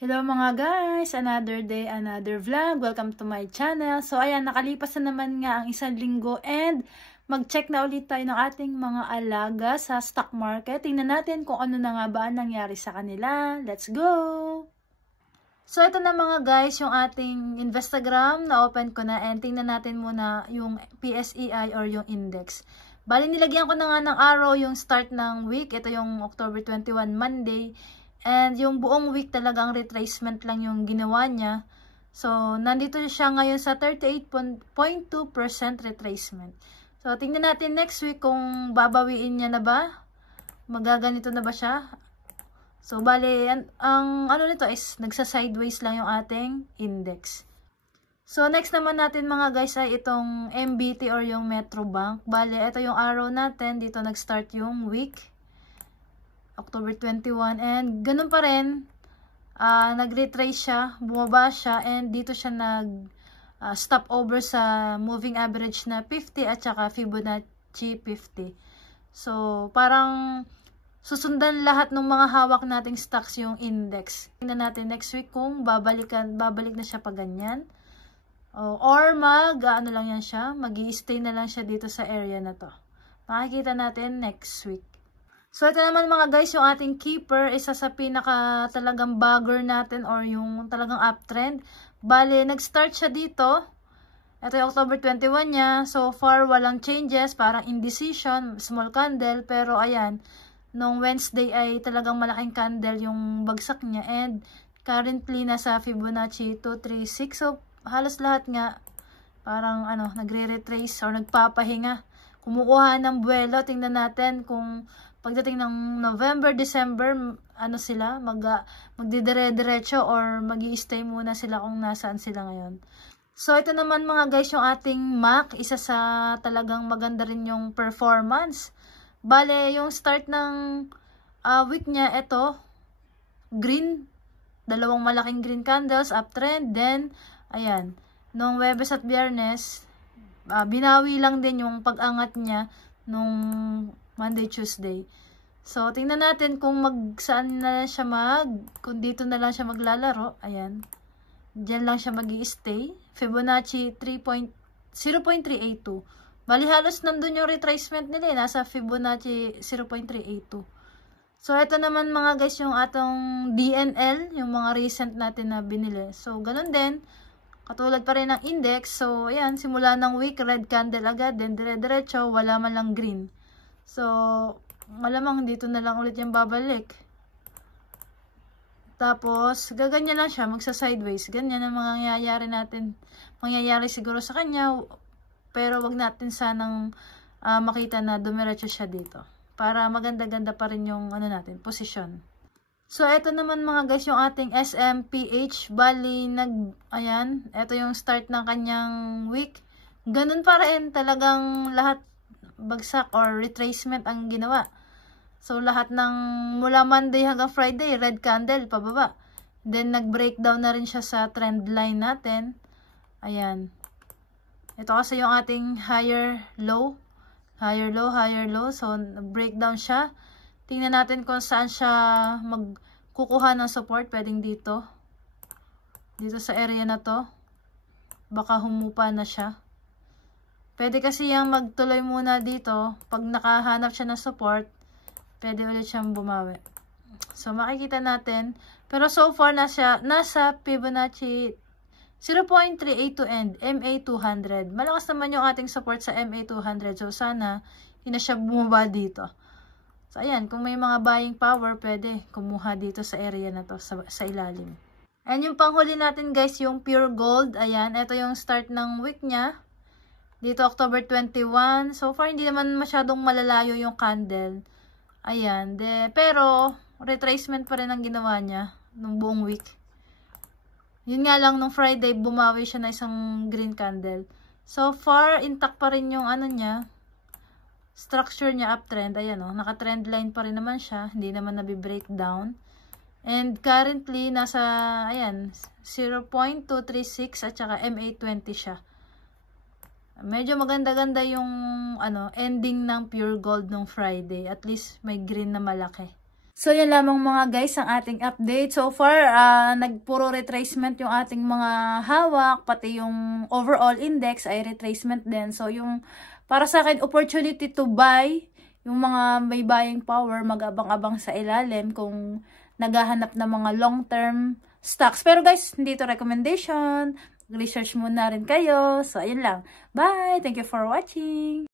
Hello mga guys! Another day, another vlog. Welcome to my channel. So ayan, nakalipas na naman nga ang isang linggo and mag-check na ulit tayo ng ating mga alaga sa stock market. Tingnan natin kung ano na nga ba ang nangyari sa kanila. Let's go! So ito na mga guys, yung ating Instagram na open ko na and tingnan natin muna yung PSEI or yung index. Bali nilagyan ko na nga ng arrow yung start ng week. Ito yung October 21, Monday. And yung buong week talagang retracement lang yung ginawa niya. So, nandito siya ngayon sa 38.2% retracement. So, tingnan natin next week kung babawiin niya na ba. Magaganito na ba siya? So, bali, ang ano nito is nagsa-sideways lang yung ating index. So, next naman natin mga guys ay itong MBT or yung Metrobank. Bali, ito yung arrow natin. Dito nag-start yung week. October 21 and ganun pa rin nag-retrace siya, bumaba siya and dito siya stop over sa moving average na 50 at saka Fibonacci 50. So parang susundan lahat ng mga hawak nating stocks yung index. Tingnan natin next week kung babalik na siya pa ganyan. Or ano lang yan siya, magi-stay na lang siya dito sa area na to. Makikita natin next week. So, ito naman mga guys, yung ating keeper, isa sa pinaka talagang bagger natin or yung talagang uptrend. Bale, nag-start siya dito. Ito yung October 21 niya. So far, walang changes, parang indecision, small candle. Pero ayan, nung Wednesday ay talagang malaking candle yung bagsak niya. And currently, nasa Fibonacci 236. So, halos lahat nga, parang nagre-retrace or nagpapahinga. Kumukuha ng buwelo. Tingnan natin kung pagdating ng November, December, sila, magdidire-diretso or magi-stay muna sila kung nasaan sila ngayon. So, ito naman mga guys, yung ating MAC, isa sa talagang maganda rin yung performance. Bale, yung start ng week niya, ito, green, dalawang malaking green candles, uptrend, then, ayan, nung Webes at Biyernes, binawi lang din yung pag-angat niya nung Monday, Tuesday. So, tingnan natin kung saan na lang siya kung dito na lang siya maglalaro. Ayan. Diyan lang siya magi-stay. Fibonacci 0.382. Bali, halos nandun yung retracement nila. Nasa Fibonacci 0.382. So, ito naman mga guys, yung atong DNL, yung mga recent natin na binili. So, ganun din. Katulad pa rin ng index. So, ayan, simula ng week, red candle agad. Then, dire-diretso, wala man lang green. So, malamang dito na lang ulit yung babalik. Tapos, gaganyan lang siya, magsa-sideways. Ganyan ang mangyayari natin. Mangyayari siguro sa kanya, pero wag natin sanang makita na dumiretso siya dito. Para maganda-ganda pa rin yung posisyon. So, ito naman mga guys, yung ating SMPH. Bali, ayan, ito yung start ng kanyang week. Ganun pa rin, talagang lahat bagsak or retracement ang ginawa. So, lahat ng mula Monday hanggang Friday, red candle, pababa. Then, nag-breakdown na rin siya sa trend line natin. Ayan. Ito kasi yung ating higher low. Higher low, higher low. So, breakdown siya. Tingnan natin kung saan siya magkukuha ng support. Pwedeng dito. Dito sa area na to. Baka humupa na siya. Pwede kasi yung magtuloy muna dito. Pag nakahanap siya ng support, pwede ulit siyang bumawi. So, makikita natin. Pero so far, nasa Fibonacci 0.382 and MA200. Malakas naman yung ating support sa MA200. So, sana, hindi na siya bumaba dito. So, ayan. Kung may mga buying power, pwede kumuha dito sa area na to, sa ilalim. And yung panghuli natin, guys, yung Pure Gold. Ayan. Ito yung start ng week niya. Dito, October 21. So far, hindi naman masyadong malalayo yung candle. Ayan. Pero, retracement pa rin ang ginawa niya nung buong week. Yun nga lang, nung Friday, bumawi siya na isang green candle. So far, intact pa rin yung niya. Structure niya, uptrend. Ayan o. Naka-trend line pa rin naman siya. Hindi naman nabi-breakdown. And currently, nasa, ayan, 0.236 at saka MA20 siya. Medyo maganda-ganda yung ending ng Pure Gold nung Friday. At least may green na malaki. So, yan lamang mga guys ang ating update. So far, nagpuro retracement yung ating mga hawak, pati yung overall index ay retracement din. So, yung para sa akin, opportunity to buy, yung mga may buying power, mag-abang-abang sa ilalim kung naghahanap ng mga long-term stocks. Pero guys, hindi to recommendation. Research muna rin kayo. So, ayun lang. Bye! Thank you for watching!